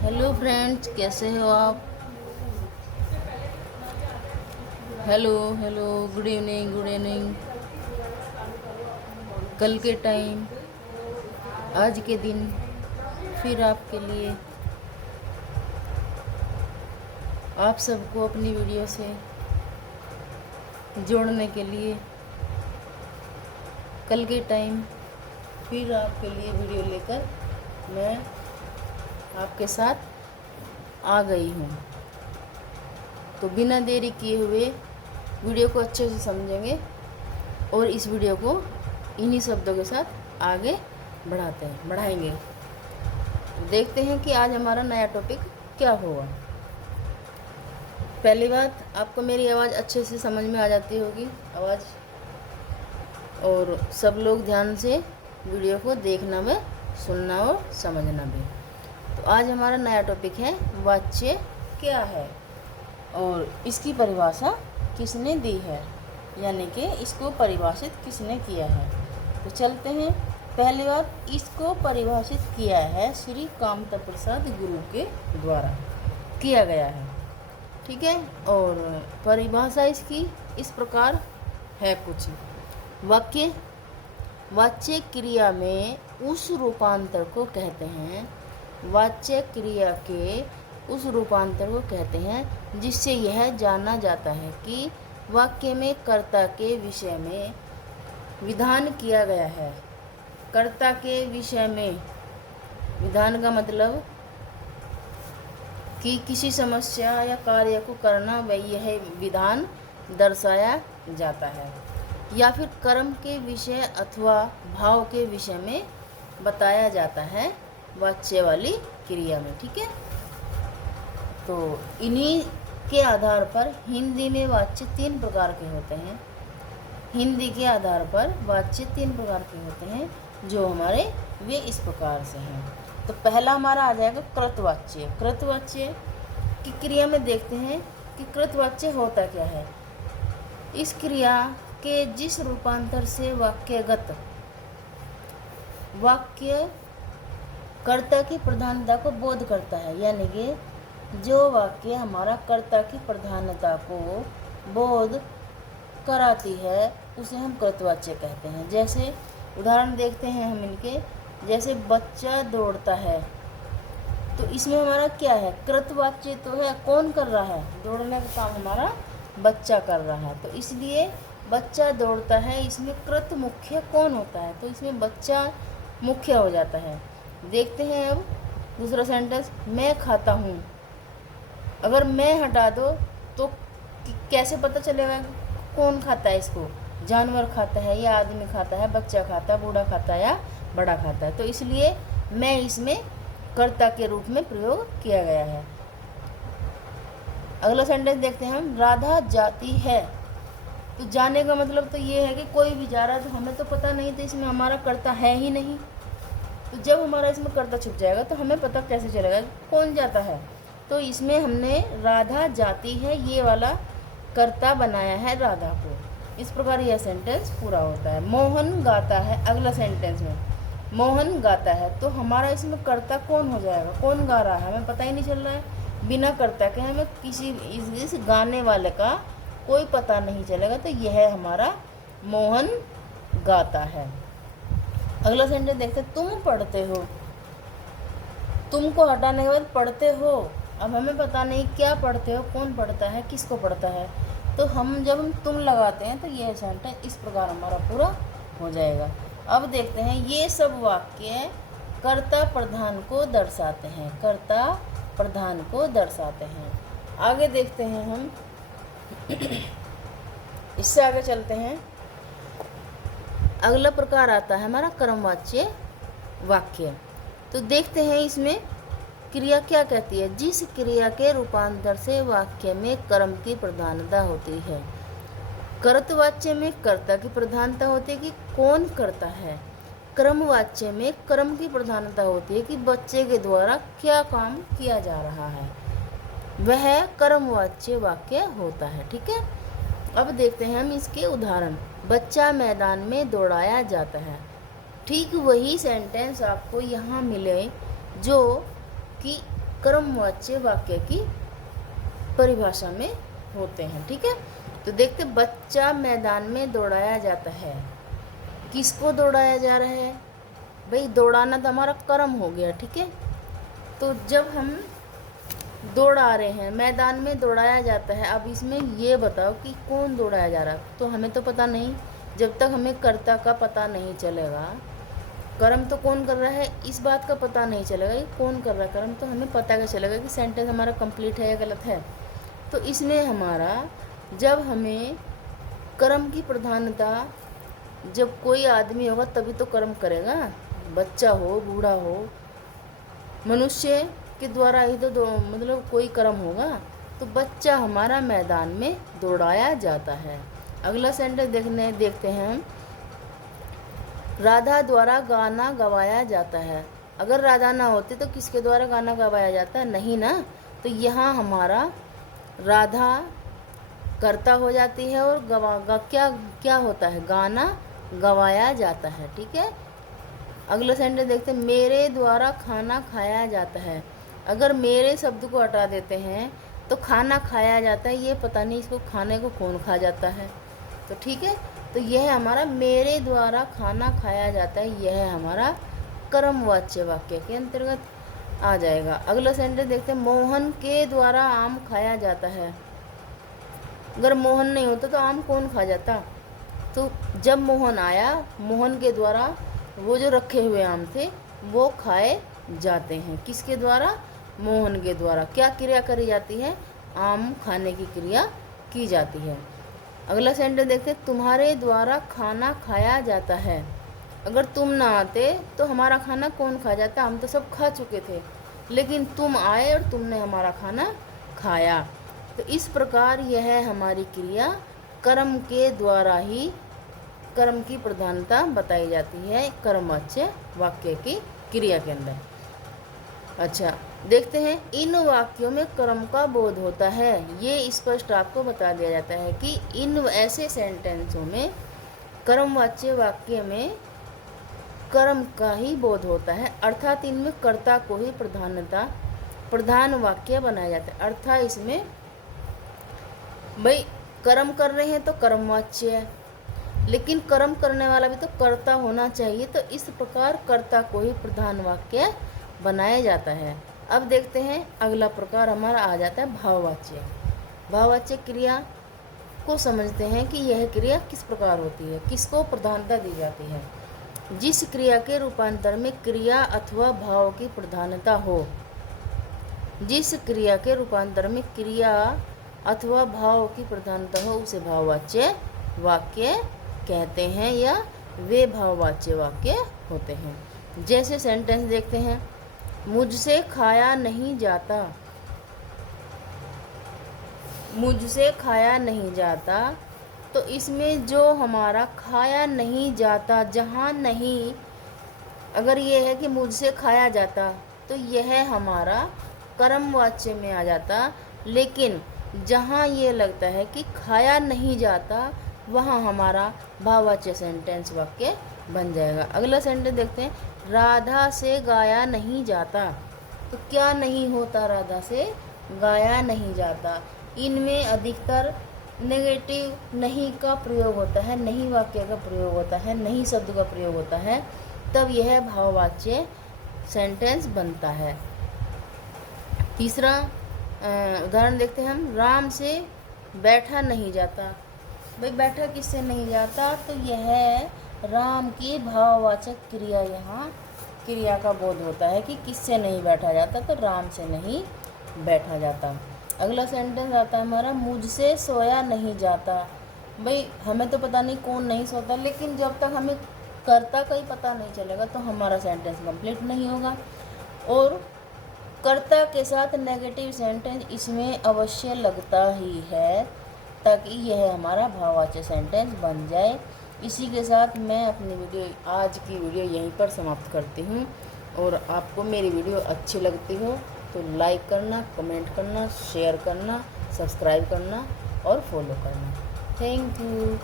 Hello friends, कैसे हो आप। Hello hello, good evening good evening. कल के टाइम, आज के दिन फिर आपके लिए, आप सबको अपनी वीडियो से जोड़ने के लिए कल के टाइम फिर आपके लिए वीडियो लेकर मैं आपके साथ आ गई हूँ। तो बिना देरी किए हुए वीडियो को अच्छे से समझेंगे और इस वीडियो को इन्हीं शब्दों के साथ आगे बढ़ाएंगे। देखते हैं कि आज हमारा नया टॉपिक क्या होगा। पहली बात, आपको मेरी आवाज़ अच्छे से समझ में आ जाती होगी आवाज़, और सब लोग ध्यान से वीडियो को देखना व सुनना और समझना भी। तो आज हमारा नया टॉपिक है वाच्य क्या है और इसकी परिभाषा किसने दी है, यानी कि इसको परिभाषित किसने किया है। तो चलते हैं। पहली बार, इसको परिभाषित किया है श्री कामता प्रसाद गुरु के द्वारा किया गया है, ठीक है। और परिभाषा इसकी इस प्रकार है कुछ। वाक्य, वाच्य क्रिया में उस रूपांतर को कहते हैं, वाच्य क्रिया के उस रूपांतर को कहते हैं जिससे यह जाना जाता है कि वाक्य में कर्ता के विषय में विधान किया गया है। कर्ता के विषय में विधान का मतलब कि किसी समस्या या कार्य को करना व यह विधान दर्शाया जाता है, या फिर कर्म के विषय अथवा भाव के विषय में बताया जाता है वाच्य वाली क्रिया में, ठीक है। तो इन्हीं के आधार पर हिंदी में वाच्य 3 प्रकार के होते हैं। हिंदी के आधार पर वाच्य 3 प्रकार के होते हैं जो हमारे वे इस प्रकार से हैं। तो पहला हमारा आ जाएगा कृतवाच्य। कृतवाच्य की क्रिया में देखते हैं कि कृतवाच्य होता क्या है। इस क्रिया के जिस रूपांतर से वाक्यगत वाक्य कर्ता की प्रधानता को बोध करता है, यानी कि जो वाक्य हमारा कर्ता की प्रधानता को बोध कराती है उसे हम कृतवाच्य कहते हैं। जैसे उदाहरण देखते हैं हम इनके, जैसे बच्चा दौड़ता है, तो इसमें हमारा क्या है, कृतवाच्य तो है, कौन कर रहा है, दौड़ने का काम हमारा बच्चा कर रहा है। तो इसलिए बच्चा दौड़ता है, इसमें कृत मुख्य कौन होता है, तो इसमें बच्चा मुख्य हो जाता है। देखते हैं अब दूसरा सेंटेंस, मैं खाता हूँ। अगर मैं हटा दो तो कैसे पता चलेगा कौन खाता है इसको, जानवर खाता है या आदमी खाता है, बच्चा खाता है, बूढ़ा खाता है या बड़ा खाता है। तो इसलिए मैं इसमें कर्ता के रूप में प्रयोग किया गया है। अगला सेंटेंस देखते हैं हम, राधा जाती है। तो जाने का मतलब तो ये है कि कोई भी जा रहा है, तो हमें तो पता नहीं था, इसमें हमारा कर्ता है ही नहीं। तो जब हमारा इसमें कर्ता छुप जाएगा तो हमें पता कैसे चलेगा कौन जाता है। तो इसमें हमने राधा जाती है ये वाला कर्ता बनाया है राधा को। इस प्रकार यह सेंटेंस पूरा होता है। मोहन गाता है, अगला सेंटेंस में मोहन गाता है, तो हमारा इसमें कर्ता कौन हो जाएगा, कौन गा रहा है, हमें पता ही नहीं चल रहा है। बिना कर्ता के हमें किसी इस गाने वाले का कोई पता नहीं चलेगा। तो यह हमारा मोहन गाता है। अगला सेंटेंस देखते, तुम पढ़ते हो। तुम को हटाने के बाद पढ़ते हो, अब हमें पता नहीं क्या पढ़ते हो, कौन पढ़ता है, किसको पढ़ता है। तो जब हम तुम लगाते हैं तो यह सेंटेंस इस प्रकार हमारा पूरा हो जाएगा। अब देखते हैं, ये सब वाक्य कर्ता प्रधान को दर्शाते हैं, कर्ता प्रधान को दर्शाते हैं। आगे देखते हैं हम इससे आगे चलते हैं। अगला प्रकार आता है हमारा कर्मवाच्य वाक्य। तो देखते हैं इसमें क्रिया क्या कहती है, जिस क्रिया के रूपांतर से वाक्य में कर्म की प्रधानता होती है। कर्तवाच्य में कर्ता की प्रधानता होती है कि कौन करता है। कर्मवाच्य में कर्म की प्रधानता होती है कि बच्चे के द्वारा क्या काम किया जा रहा है, वह कर्मवाच्य वाक्य होता है, ठीक है। अब देखते हैं हम इसके उदाहरण। बच्चा मैदान में दौड़ाया जाता है, ठीक वही सेंटेंस आपको यहाँ मिले जो कि कर्मवाच्य वाक्य की परिभाषा में होते हैं। ठीक है, तो देखते बच्चा मैदान में दौड़ाया जाता है। किसको दौड़ाया जा रहा है? भाई दौड़ाना तो हमारा कर्म हो गया। ठीक है, तो जब हम दौड़ा रहे हैं, मैदान में दौड़ाया जाता है। अब इसमें ये बताओ कि कौन दौड़ाया जा रहा है? तो हमें तो पता नहीं, जब तक हमें कर्ता का पता नहीं चलेगा, कर्म तो कौन कर रहा है इस बात का पता नहीं चलेगा कि कौन कर रहा है कर्म, तो हमें पता क्या चलेगा कि सेंटेंस हमारा कंप्लीट है या गलत है। तो इसमें हमारा जब हमें कर्म की प्रधानता, जब कोई आदमी होगा तभी तो कर्म करेगा, बच्चा हो बूढ़ा हो, मनुष्य के द्वारा ही तो मतलब कोई कर्म होगा। तो बच्चा हमारा मैदान में दौड़ाया जाता है। अगला सेंटेंस देखते हैं हम, राधा द्वारा गाना गवाया जाता है। अगर राधा ना होती तो किसके द्वारा गाना गवाया जाता? नहीं ना। तो यहाँ हमारा राधा कर्ता हो जाती है और क्या होता है? गाना गवाया जाता है। ठीक है, अगला सेंटेंस देखते हैं, मेरे द्वारा खाना खाया जाता है। अगर मेरे शब्द को हटा देते हैं तो खाना खाया जाता है, ये पता नहीं इसको खाने को कौन खा जाता है। तो ठीक है, तो यह हमारा मेरे द्वारा खाना खाया जाता है, यह हमारा कर्मवाच्य वाक्य के अंतर्गत आ जाएगा। अगला सेंटेंस देखते हैं, मोहन के द्वारा आम खाया जाता है। अगर मोहन नहीं होता तो आम कौन खा जाता? तो जब मोहन आया, मोहन के द्वारा वो जो रखे हुए आम थे वो खाए जाते हैं। किसके द्वारा? मोहन के द्वारा। क्या क्रिया करी जाती है? आम खाने की क्रिया की जाती है। अगला सेंटेंस देखते हैं, तुम्हारे द्वारा खाना खाया जाता है। अगर तुम ना आते तो हमारा खाना कौन खा जाता? हम तो सब खा चुके थे, लेकिन तुम आए और तुमने हमारा खाना खाया। तो इस प्रकार यह हमारी क्रिया कर्म के द्वारा ही कर्म की प्रधानता बताई जाती है कर्मवाच्य वाक्य की क्रिया के अंदर। अच्छा, देखते हैं इन वाक्यों में कर्म का बोध होता है। ये स्पष्ट आपको बता दिया जाता है कि इन ऐसे सेंटेंसों में कर्मवाच्य वाक्य में कर्म का ही बोध होता है, अर्थात इनमें कर्ता को ही प्रधान वाक्य बनाया जाता है। अर्थात इसमें भाई कर्म कर रहे हैं तो कर्मवाच्य है, लेकिन कर्म करने वाला भी तो कर्ता होना चाहिए। तो इस प्रकार कर्ता को ही प्रधान वाक्य बनाया जाता है। अब देखते हैं अगला प्रकार हमारा आ जाता है भाववाच्य। भाववाच्य क्रिया को समझते हैं कि यह क्रिया किस प्रकार होती है, किसको प्रधानता दी जाती है। जिस क्रिया के रूपांतर में क्रिया अथवा भाव की प्रधानता हो, जिस क्रिया के रूपांतर में क्रिया अथवा भाव की प्रधानता हो उसे भाववाच्य वाक्य कहते हैं या वे भाववाच्य वाक्य होते हैं। जैसे सेंटेंस देखते हैं, मुझसे खाया नहीं जाता। मुझसे खाया नहीं जाता, तो इसमें जो हमारा खाया नहीं जाता, जहाँ नहीं, अगर ये है कि मुझसे खाया जाता तो यह हमारा कर्मवाच्य में आ जाता, लेकिन जहाँ ये लगता है कि खाया नहीं जाता वहाँ हमारा भाववाच्य सेंटेंस वाक्य बन जाएगा। अगला सेंटेंस देखते हैं, राधा से गाया नहीं जाता। तो क्या नहीं होता? राधा से गाया नहीं जाता। इनमें अधिकतर नेगेटिव नहीं का प्रयोग होता है, नहीं वाक्य का प्रयोग होता है, नहीं शब्द का प्रयोग होता है, तब यह भाववाच्य सेंटेंस बनता है। तीसरा उदाहरण देखते हैं हम, राम से बैठा नहीं जाता। भाई बैठा किससे नहीं जाता? तो यह राम की भाववाचक क्रिया, यहाँ क्रिया का बोध होता है कि किससे नहीं बैठा जाता, तो राम से नहीं बैठा जाता। अगला सेंटेंस आता है हमारा, मुझसे सोया नहीं जाता। भाई हमें तो पता नहीं कौन नहीं सोता, लेकिन जब तक हमें कर्ता का ही पता नहीं चलेगा तो हमारा सेंटेंस कंप्लीट नहीं होगा। और कर्ता के साथ नेगेटिव सेंटेंस इसमें अवश्य लगता ही है ताकि यह हमारा भाववाच्य सेंटेंस बन जाए। इसी के साथ मैं अपनी आज की वीडियो यहीं पर समाप्त करती हूँ। और आपको मेरी वीडियो अच्छी लगती हो तो लाइक करना, कमेंट करना, शेयर करना, सब्सक्राइब करना और फॉलो करना। Thank you.